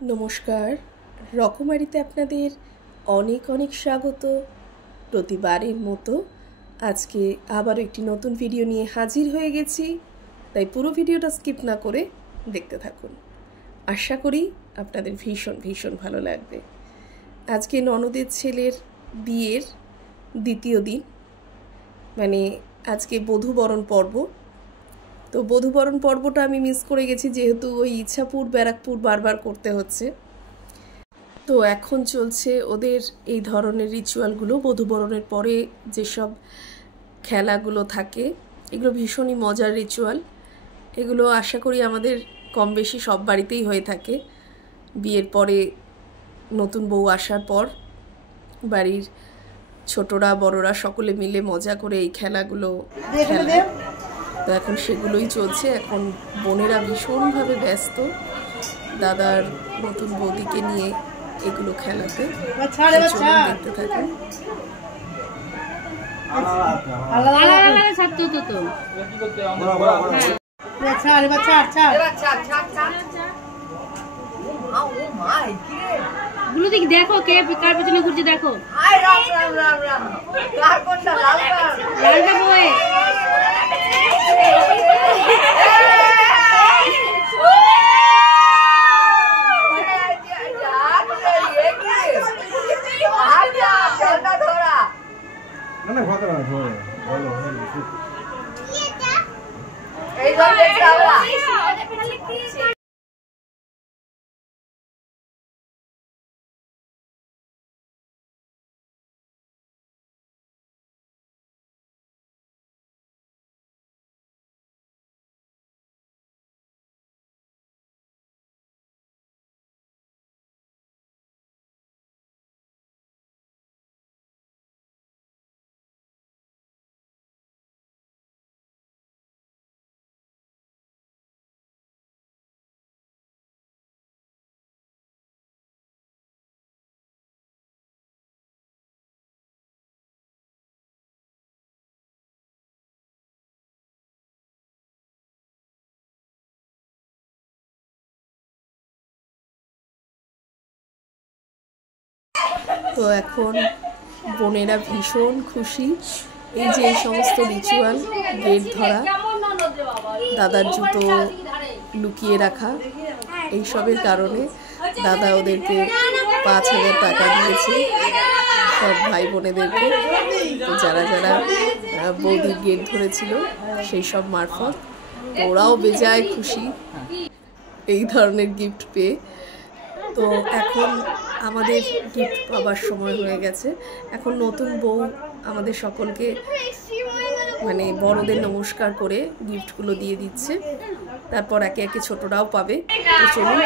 নমস্কার, রকমারিতে আপনাদের অনেক অনেক স্বাগত। প্রতিবারের মতো আজকে আবারও একটি নতুন ভিডিও নিয়ে হাজির হয়ে গেছি, তাই পুরো ভিডিওটা স্কিপ না করে দেখতে থাকুন। আশা করি আপনাদের ভীষণ ভীষণ ভালো লাগবে। আজকে ননদের ছেলের বিয়ের দ্বিতীয় দিন, মানে আজকে বধূবরণ পর্ব। তো বধূবরণ পর্বটা আমি মিস করে গেছি, যেহেতু ওই ইচ্ছাপুর ব্যারাকপুর বারবার করতে হচ্ছে। তো এখন চলছে ওদের এই ধরনের রিচুয়ালগুলো। বধূবরণের পরে যেসব খেলাগুলো থাকে এগুলো ভীষণই মজার রিচুয়াল। এগুলো আশা করি আমাদের কম বেশি সব বাড়িতেই হয়ে থাকে। বিয়ের পরে নতুন বউ আসার পর বাড়ির ছোটরা বড়রা সকলে মিলে মজা করে এই খেলাগুলো খেলে। তো এখন সেগুলোই চলছে। এখন বোনেরা ভীষণভাবে ব্যস্ত দাদার নতুন বৌদিকে নিয়ে এগুলো খেলাতে। দেখতে থাকুন। দেখো কে কার পেছনে ঘুরছে, দেখো তো এখন বোনেরা ভীষণ খুশি। এই যে এই সমস্ত রিচুয়াল, গেট ধরা, দাদার জুতো লুকিয়ে রাখা, এইসবের কারণে দাদা ওদেরকে 5,000 টাকা দিয়েছে সব ভাই বোনেদেরকে। তো যারা যারা বৌদির গেট ধরেছিল সেই সব মারফত ওরাও বেজায় খুশি এই ধরনের গিফট পেয়ে। তো এখন আমাদের গিফট পাবার সময় হয়ে গেছে। এখন নতুন বউ আমাদের সকলকে মানে বড়দের নমস্কার করে গিফটগুলো দিয়ে দিচ্ছে, তারপর একে একে ছোটরাও পাবে। তো চলুন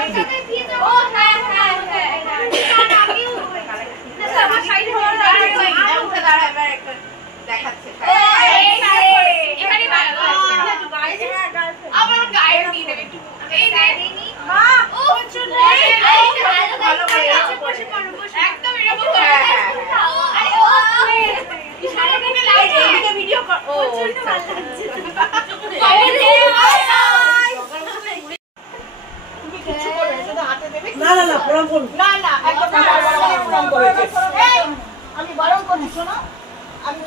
আমি বারণ করছি, শোনো আমি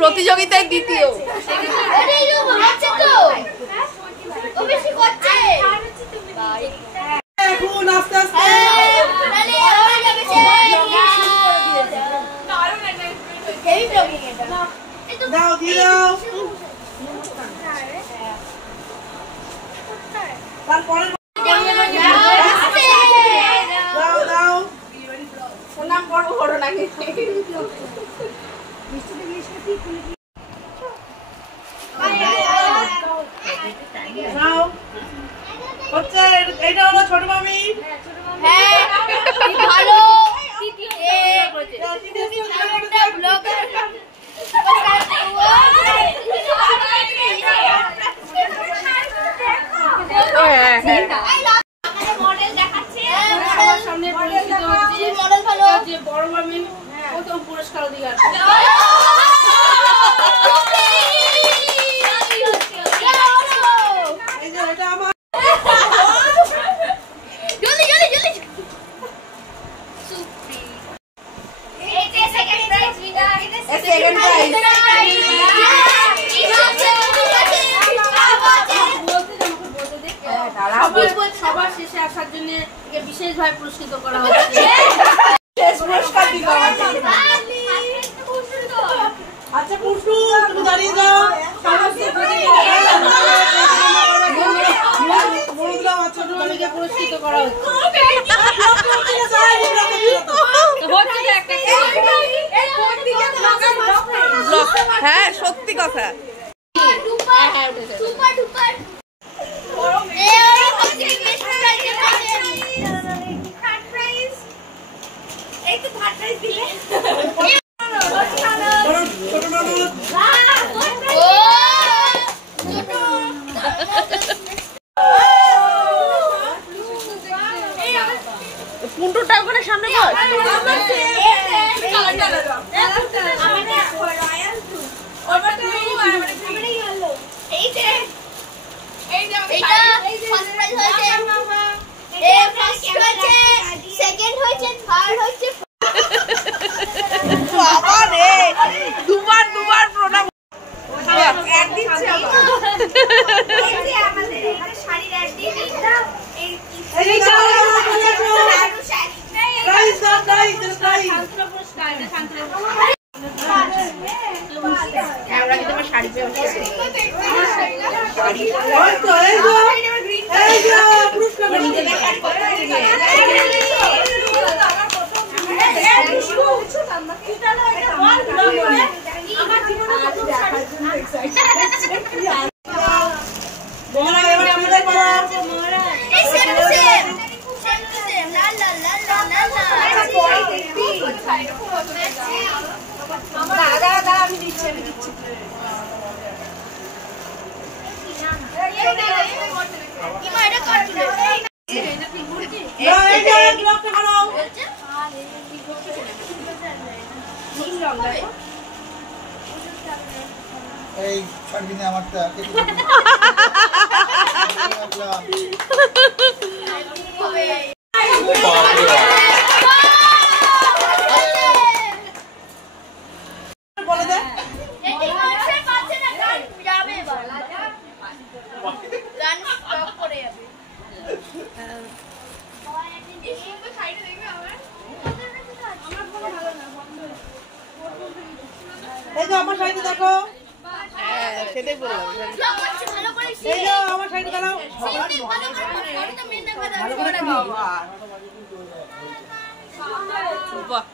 প্রতিযোগিতায় দ্বিতীয়। এটা হলো ছোট মামি। হ্যাঁ ভালো। বড় মামি প্রথম পুরস্কার অধিকার সবার শেষে আসার জন্য বিশেষভাবে পুরস্কৃত করা হচ্ছে। আচ্ছা পুষ্পু তুমি দাঁড়িয়ে যাও। পুরস্কৃত করা হচ্ছে। হ্যাঁ সত্যি কথা। পুন্টুটা ওখানে সামনে বল। দুবার প্রণাম। এই ছাড়বি না আমারটা বলে দে এই যে আমার সাইডে দেখো। সেটাই বললাম। এই যে আমার সাইডে দাঁড়াও।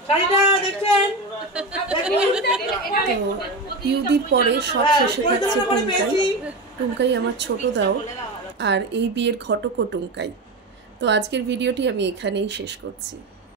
শাড়িটা দেখছেন? তো ইউদির পরে সব শেষে থাকছে টুমকাই। টুমকাই আমার ছোট দাও, আর এই বিয়ের ঘটকও টুমকাই। তো আজকের ভিডিওটি আমি এখানেই শেষ করছি।